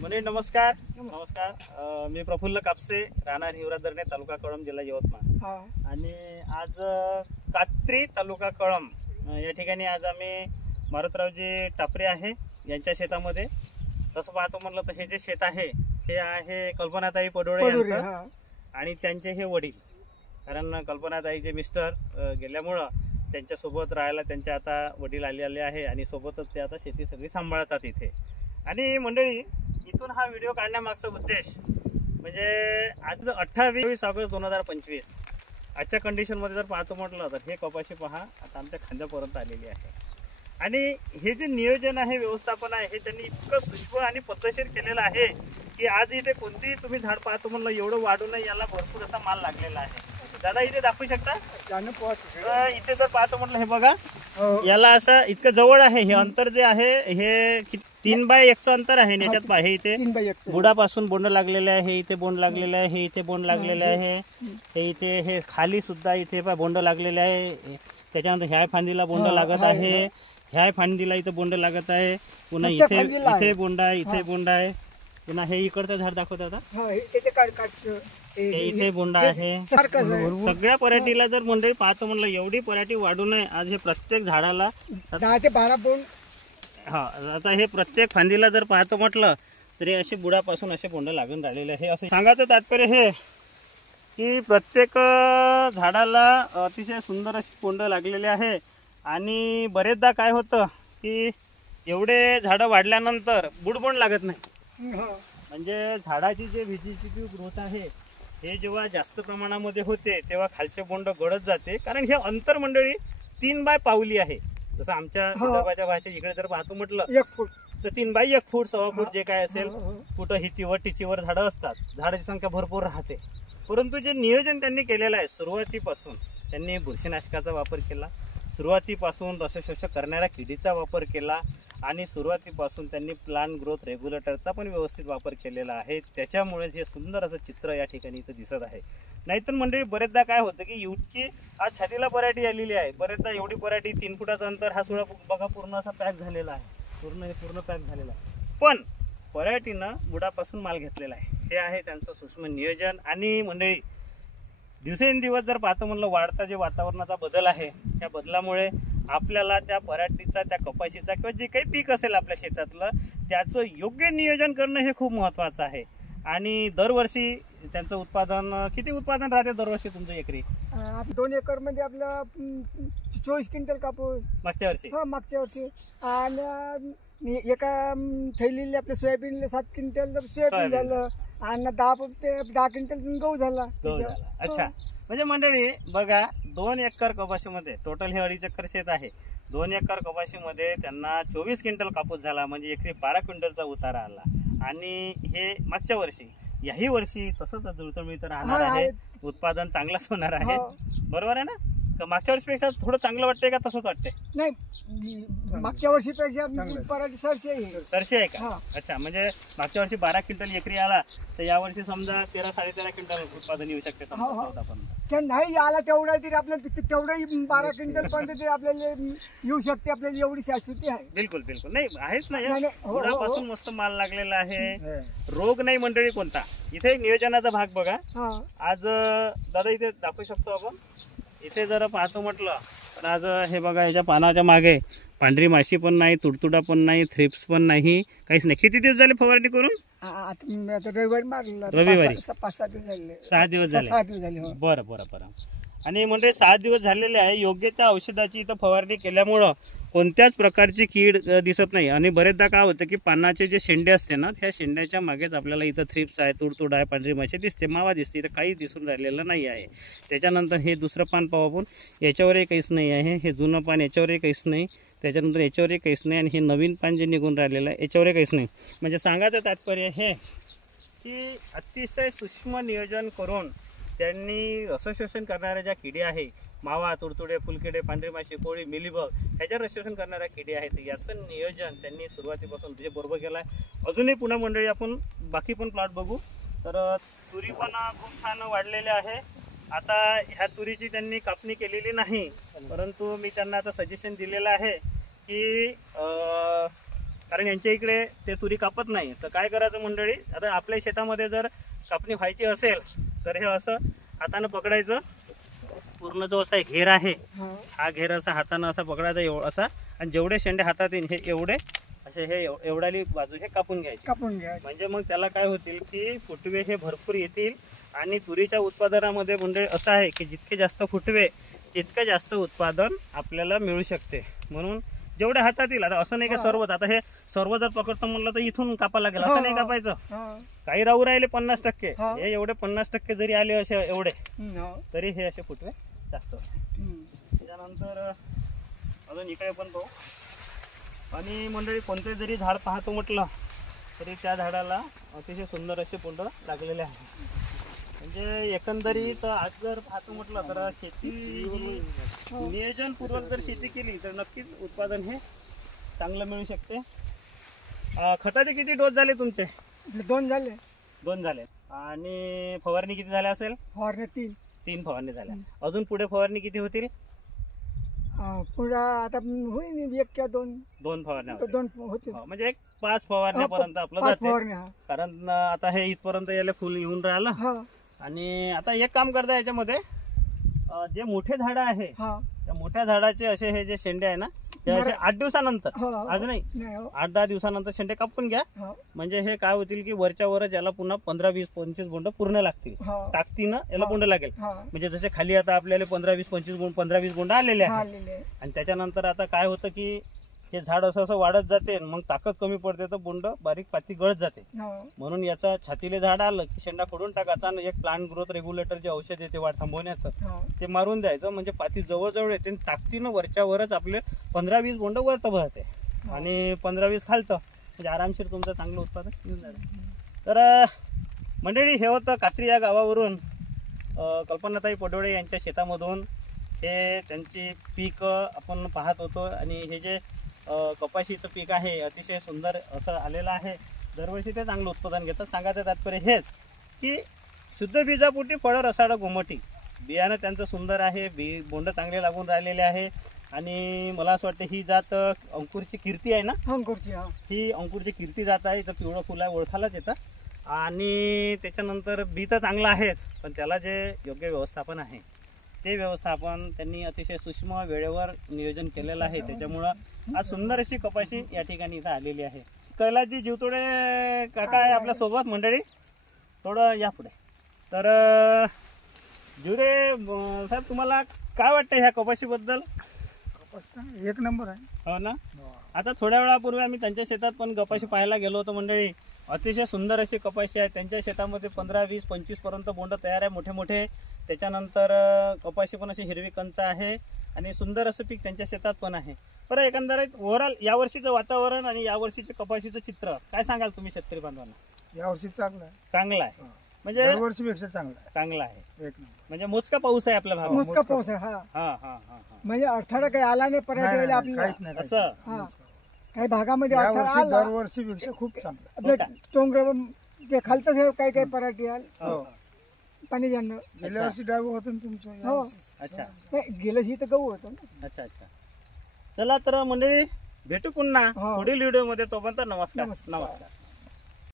म्हणजे नमस्कार नमस्कार मी प्रफुल्ल कापसे, राहणार हिवरादरणे, तालुका कळंब, जिल्हा यवतमाळ। आणि आज कात्री, तालुका कळंब या ठिकाणी आज आम्ही मारुतरावजी टापरे आहे यांच्या शेतामध्ये। तसं पाहतो म्हटलं तर हे जे शेत आहे हे आहे कल्पनाताई पडोळे यांचं आणि त्यांचे हे वडील। कारण कल्पनाताईचे मिस्टर गेल्यामुळे त्यांच्या सोबत राहायला त्यांचे आता वडील आले आहे आणि सोबतच ते आता शेती सगळी सांभाळतात इथे। आणि मंडळी, इथून हा व्हिडिओ काढण्यामागचा उद्देश म्हणजे आज 28 ऑगस्ट 2025 आजच्या कंडिशनमध्ये जर पाहतो म्हटलं तर हे कपाशी पहा आता आमच्या खांद्यापर्यंत आलेली आहे। आणि हे जे नियोजन आहे, व्यवस्थापन आहे, हे त्यांनी इतकं सूक्ष्म आणि पद्धतशीर केलेलं आहे की आज इथे कोणतीही तुम्ही झाड पाहतो म्हणलं एवढं वाढून याला भरपूर असा माल लागलेला आहे। दादा इथे दाखवू शकता? इथे जर पाहतो म्हटलं हे बघा, याला असं इतकं जवळ आहे। हे अंतर जे आहे हे 3 बाय 1चं अंतर आहे। याच्यात पहा, हे इथे बुडापासून बोंड लागलेले आहे, हे इथे बोंड लागलेले आहे, हे इथे बोंड लागलेले आहे, हे इथे हे खाली सुद्धा इथे पहा बोंड लागलेले आहे। त्याच्यानंतर ह्या फांदीला बोंड लागत आहे, ह्या फांदीला इथे बोंड लागत आहे, पुन्हा इथे बोंड आहे, इथे बोंड आहे, पुन्हा हे इकडचं झाड दाखवत आता इथे बोंड आहे। सगळ्या पराठीला जर मंडळी पाहतो म्हणलं एवढी पराठी वाढू नये आज हे प्रत्येक झाडाला 10 ते 12 बोंड। हा, आता हे प्रत्येक फांदीला जर पाहतो म्हटलं तरी असे बुडापासून असे बोंड लागून राहिलेले आहे। असं सांगायचं तात्पर्य हे की प्रत्येक झाडाला अतिशय सुंदर अशी बोंड लागलेले आहे। आणि बरेचदा काय होतं की एवढे झाडं वाढल्यानंतर बुडबोंड लागत नाही। म्हणजे झाडाची जे व्हेजिटेटिव्ह ग्रोथ आहे हे जेव्हा जास्त प्रमाणामध्ये होते तेव्हा खालचे बोंड गळत जाते। कारण हे अंतर मंडळी 3 बाय पावली आहे। जसं आमच्या विदर्भाच्या भाषेत इकडे जर पाहतो म्हटलं 1 फूट तर 3 बाय 1 फूट, 1.25 फूट जे काय असेल, कुठं हितीवर टिचीवर झाडं असतात, झाडाची संख्या भरपूर राहते। परंतु जे नियोजन त्यांनी केलेलं आहे, सुरुवातीपासून त्यांनी बुरशीनाशकाचा वापर केला, सुरुवातीपासून रसशोषक करणाऱ्या किडीचा वापर केला आणि सुरुवातीपासून त्यांनी प्लांट ग्रोथ रेग्युलेटरचा पण व्यवस्थित वापर केलेला आहे। त्याच्यामुळे हे सुंदर असं चित्र या ठिकाणी इथं दिसत आहे। नाहीतर मंडळी बरेचदा काय होतं की इतकी आज छातीला पराठी आलेली आहे, बरेचदा एवढी पराठी 3 फुटाचं अंतर हा सुद्धा बघा पूर्ण असा पॅक झालेला आहे, पूर्ण पॅक झालेला आहे। पण पराठीनं बुडापासून माल घेतलेला आहे, हे आहे त्यांचं सूक्ष्म नियोजन। आणि मंडळी दिवसेंदिवस जर पाहतो म्हणलं वाढता जे वातावरणाचा बदल आहे त्या बदलामुळे आपल्याला त्या पराठीचा, त्या कपाशीचा किंवा जे काही पीक असेल आपल्या शेतातलं त्याचं योग्य नियोजन करणं हे खूप महत्त्वाचं आहे। आणि दरवर्षी त्यांचं उत्पादन किती उत्पादन राहते दरवर्षी तुमचं एकरी? 2 एकर मध्ये आपलं 24 क्विंटल कापूस मागच्या वर्षी। मागच्या वर्षी। आणि एका थैलीला आपल्या सोयाबीनला 7 क्विंटल सोयाबीन झालं आणि 10 क्विंटल गहू झाला। अच्छा, म्हणजे मंडळी बघा 2 एकर कपाशीमध्ये टोटल हे 2.5 एकर शेत आहे। 2 एकर कपाशीमध्ये त्यांना 24 क्विंटल कापूस झाला, म्हणजे एकरी 12 क्विंटलचा उतारा आला। आणि हे मागच्या वर्षी, याही वर्षी तसंच जुळतं मिळतं राहणार आहे, उत्पादन चांगलंच होणार आहे। बरोबर आहे ना? तर मागच्या वर्षीपेक्षा थोडं चांगलं वाटतंय का तसंच वाटतंय? नाही, मागच्या वर्षीपेक्षा पराठी सरशी आहे का? अच्छा, म्हणजे मागच्या वर्षी 12 क्विंटल एकरी आला तर यावर्षी समजा 13-13.5 क्विंटल उत्पादन येऊ शकते। नाही आला तेवढा तरी आपल्याला तेवढं 12 क्विंटल पर्यंत आपल्याला येऊ शकते, आपल्याला एवढी शाश्वती आहे। बिलकुल बिलकुल, नाही आहेच नाही, बुडापासून मस्त माल लागलेला आहे, रोग नाही मंडळी कोणता। इथे नियोजनाचा भाग बघा। आज दादा इथे दाखवू शकतो आपण, इथे जर पाहतो म्हटलं तर आज हे बघा याच्या पानाच्या मागे पांढरी माशी पण नाही, तुडतुडा पण नाही, थ्रिप्स पण नाही, काहीच नाही। किती दिवस झाले फवारणी करून? रविवारी मारलं, रविवारी 5-6 दिवस झाले। 6 दिवस झाले। बरं। आणि म्हणजे 6 दिवस झालेले आहे। योग्य त्या औषधाची इथं फवारणी केल्यामुळं कोणत्याच प्रकारची कीड दिसत नाही। आणि बरेचदा काय होतं की पानाचे जे शेंडे असते ना, त्या शेंड्याच्या मागेच आपल्याला इथं थ्रिप्स आहे, तुडतुड आहे, पांढरी माशी दिसते, मावा दिसते, इथं काही दिसून राहिलेलं नाही आहे। त्याच्यानंतर हे दुसरं पान पाहू आपण, याच्यावरही काहीच नाही आहे, हे जुनं पान याच्यावरही काहीच नाही, त्याच्यानंतर याच्यावरही काहीच नाही, आणि हे नवीन पान जे निघून राहिलेलं आहे याच्यावरही काहीच नाही। म्हणजे सांगायचं तात्पर्य हे की अतिशय सूक्ष्म नियोजन करून त्यांनी रसशोषण करणाऱ्या ज्या किडी आहे, मावा, तुडतुडे, फुलकिडे, पांढरी माशी, कोळी, मिलीबग, ह्याच्या रसशोषण करणाऱ्या किडी आहेत, याचं नियोजन त्यांनी सुरुवातीपासून म्हणजे बरोबर केलं आहे। अजूनही पुन्हा मंडळी आपण बाकी पण प्लॉट बघू तर तुरी पण खूप छान वाढलेले आहे। आता ह्या तुरीची त्यांनी कापणी केलेली नाही, परंतु मी त्यांना आता सजेशन दिलेलं आहे की कारण यांच्या इकडे ते तुरी कापत नाही. तर काय करायचं मंडळी, आता आपल्या शेतामध्ये जर कापणी व्हायची असेल तर हे असं हातानं पकडायचं. पूर्ण जो असा घेर आहे हा घेर असा हातानं असा पकडायचा असा, आणि जेवढे शेंडे हातात येईल हे एवढे असे हे एवढाली बाजू हे कापून घ्यायचे. म्हणजे मग त्याला काय होतील की फुटवे हे भरपूर येतील. आणि तुरीच्या उत्पादनामध्ये म्हणजे असं आहे की जितके जास्त फुटवे तितकं जास्त उत्पादन आपल्याला मिळू शकते. म्हणून जेवढे हातात येईल, आता असं नाही का सर्वच, आता हे सर्व जर पकडतो म्हणलं तर इथून कापा लागेल, असं नाही कापायचं. काही राहू राहिले 50%, हे एवढे 50% जरी आले असे एवढे तरी हे असे फुटवे जास्त. त्याच्यानंतर अजून इकडे पण पाहू. आणि मंडळी कोणते जरी झाड पाहतो म्हटलं तरी त्या झाडाला अतिशय सुंदर असे फुलं लागलेले आहे. म्हणजे एकंदरीत आज जर पाहतो म्हटलं तर शेती नियोजनपूर्वक जर शेती केली तर नक्कीच उत्पादन हे चांगलं मिळू शकते. खताचे किती डोस झाले तुमचे? 2 झाले. 2 झाले. आणि फवारणी किती झाल्या असेल? फवारणी 3 फवारणी झाल्या. अजून पुढे फवारणी किती होतील? पुढे आता होईल 1 किंवा 2 फवारण्या 2 होते. म्हणजे 5 फवारण्यापर्यंत आपलं जाते. कारण आता हे इथपर्यंत याला फुल येऊन राहिलं. आणि आता एक काम करता याच्यामध्ये, जे मोठे झाड आहे त्या मोठ्या झाडाचे असे हे जे शेंडे आहे ना ते असे 8 दिवसानंतर, आज नाही 8-10 दिवसानंतर शेंडे कापून घ्या. म्हणजे हे काय होतील की वरच्या वरच याला पुन्हा 15-20-25 बोंड पूर्ण लागतील. ताकदीनं याला बोंड लागेल. म्हणजे जसे खाली आता आपल्याला 15-20 बोंड आलेले आहेत. आणि त्याच्यानंतर आता काय होतं की हे झाड असं असं वाढत जाते, मग ताकद कमी पडते तर बोंड बारीक पाती गळत जाते. म्हणून याचा छातीले झाड आलं की शेंडा फोडून टाकायचा आणि एक प्लांट ग्रोथ रेग्युलेटर जे औषध येते वाढ थांबवण्याचं ते मारून द्यायचं. म्हणजे पाती जवळजवळ येते, ताकदीनं वरच्या वरच आपले 15-20 बोंड वरत भरते आणि 15-20 खालतं, म्हणजे आरामशीर तुमचं चांगलं उत्पादन येऊन जाईल. तर मंडळी, हे होतं कात्री या गावावरून कल्पनाताई पडोळे यांच्या शेतामधून हे त्यांची पीक आपण पाहत होतो. आणि हे जे कपाशीचं पीक आहे अतिशय सुंदर असं आलेलं आहे. दरवर्षी ते चांगलं उत्पादन घेतात. सांगायचं तात्पर्य हेच की शुद्ध बीजापोटी फळं रसाळ गोमटी, बियाणं त्यांचं सुंदर आहे, बोंड चांगले लागून राहिलेले आहे. आणि मला असं वाटतं ही जात अंकुरची कीर्ती आहे ना? अंकुरची, ही अंकुरची कीर्ती जात आहे. इथं पिवळं फुलं आहे, ओळखायलाच येतं. आणि त्याच्यानंतर बी तर चांगलं आहेच, पण त्याला जे योग्य व्यवस्थापन आहे ते व्यवस्थापन त्यांनी अतिशय सूक्ष्म वेळेवर नियोजन केलेलं आहे. त्याच्यामुळं आज सुंदर अशी कपाशी या ठिकाणी इथं आलेली आहे. कैलासजी जीवतोडे काका आहे आपल्या सोबत. मंडळी थोडं या पुढे. तर जीवरे साहेब, तुम्हाला काय वाटतं ह्या कपाशीबद्दल? कपाशी 1 नंबर आहे. हो ना. आता थोड्या वेळापूर्वी आम्ही त्यांच्या शेतात पण कपाशी पाहायला गेलो होतो. मंडळी अतिशय सुंदर अशी कपाशी आहे. त्यांच्या शेतामध्ये 15-20-25 पर्यंत बोंड तयार आहे, मोठे मोठे. त्याच्यानंतर कपाशी पण अशी हिरवी कंच आहे आणि सुंदर असं पीक त्यांच्या शेतात पण आहे. बरं, एकंदरीत ओव्हरऑल यावर्षीचं वातावरण आणि यावर्षीचे कपाशीचं चित्र काय सांगाल तुम्ही शेतकरी बांधवांना? यावर्षी चांगलं आहे. म्हणजे यावर्षीपेक्षा चांगला आहे. म्हणजे मोजका पाऊस आहे आपल्या भागात. मोजका पाऊस आहे. म्हणजे अडथळा काही आला नाही पराठीला आपल्याला. असं काही भागामध्ये अडथळा आला. दरवर्षीपेक्षा खूप चांगलं. डोंगर जे खालतं काही पराठी आलं पाणी जाणं. गेल्या वर्षी डाळू होतं तुमचं? अच्छा, गेल्या वर्षी तर गहू होतं. अच्छा. चला तर मंडळी, भेटू पुन्हा पुढील व्हिडिओ मध्ये. तोपर्यंत नमस्कार.